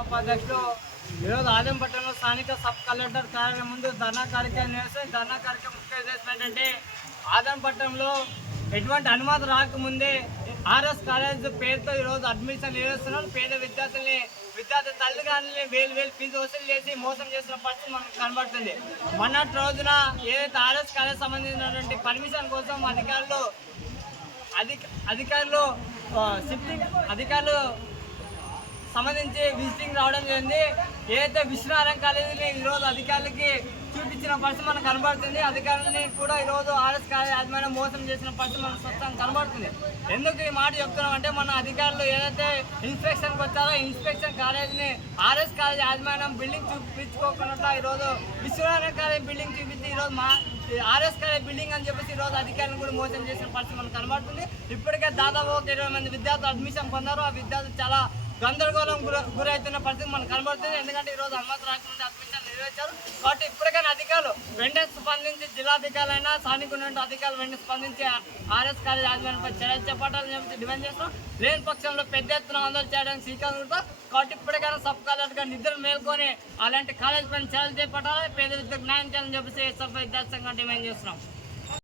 ఉపాధ్యక్షులు ఈరోజు ఆదంపట్నంలో స్థానిక సబ్ కలెక్టర్ కార్యాలయం ముందు ధర్నా కార్యక్రమం నిర్వహిస్తారు. ధర్నా కార్యక్రమం ముఖ్య ఉద్దేశం ఏంటంటే ఆదంపట్నంలో ఎటువంటి అనుమతి రాకముందే ఆర్ఎస్ కాలేజ్ పేరుతో ఈరోజు అడ్మిషన్ నిర్వహిస్తున్నారు. పేద విద్యార్థి తల్లిదండ్రులని వేలు ఫీజు వసూలు చేసి మోసం చేసిన పరిస్థితి మనకు కనబడుతుంది. మొన్నటి రోజున ఏదైతే ఆర్ఎస్ కాలేజ్ సంబంధించినటువంటి పర్మిషన్ కోసం అధికారులు సంబంధించి విజిటింగ్ రావడం జరిగింది. ఏదైతే విశ్వనారాయణ కాలేజీని ఈరోజు అధికారులకి చూపించిన పరిస్థితి మనకు కనబడుతుంది. అధికారులని కూడా ఈరోజు ఆర్ఎస్ కాలేజ్ యాజమాన్యం మోసం చేసిన పరిస్థితి మనకు స్పష్టంగా కనబడుతుంది. ఎందుకు ఈ మాట చెప్తున్నామంటే మన అధికారులు ఏదైతే ఇన్స్పెక్షన్కి వచ్చారో ఇన్స్పెక్షన్ కాలేజీని ఆర్ఎస్ కాలేజ్ యాజమాన్యం బిల్డింగ్ చూపించుకోకుండా ఈరోజు విశ్వనారాయణ కాలేజ్ బిల్డింగ్ చూపించి ఈరోజు ఆర్ఎస్ కాలేజ్ బిల్డింగ్ అని చెప్పేసి ఈరోజు అధికారులను కూడా మోసం చేసిన పరిస్థితి మనకు కనబడుతుంది. ఇప్పటికే దాదాపు 20 మంది విద్యార్థులు అడ్మిషన్ పొందారు. ఆ విద్యార్థులు చాలా గందరగోళం గురవుతున్న పరిస్థితి మనకు కనబడుతుంది. ఎందుకంటే ఈరోజు అనుమతి రాకముందు అడ్మిషన్ నిర్వహించారు. కాబట్టి ఇప్పటికైనా అధికారులు వెంటనే స్పందించి జిల్లాధికారులైనా స్థానిక ఉన్నటువంటి అధికారులు వెంటనే స్పందించి ఆర్ఎస్ కాలేజ్ యాజమాన్యంపై చర్యలు చేపట్టాలని చెప్పి డిమాండ్ చేస్తాం. లేని పక్షంలో పెద్ద ఎత్తున ఆందోళన చేయడానికి శ్రీకారం చుడతాం. కాబట్టి ఇప్పటికైనా సబ్ కలెక్టర్గా నిద్ర మేల్కొని అలాంటి కాలేజ్ పైన చర్యలు చేపట్టాలి, పేద విద్యకు న్యాయం చేయాలని చెప్పేసి విద్యార్థి సంఘం డిమాండ్ చేస్తున్నాం.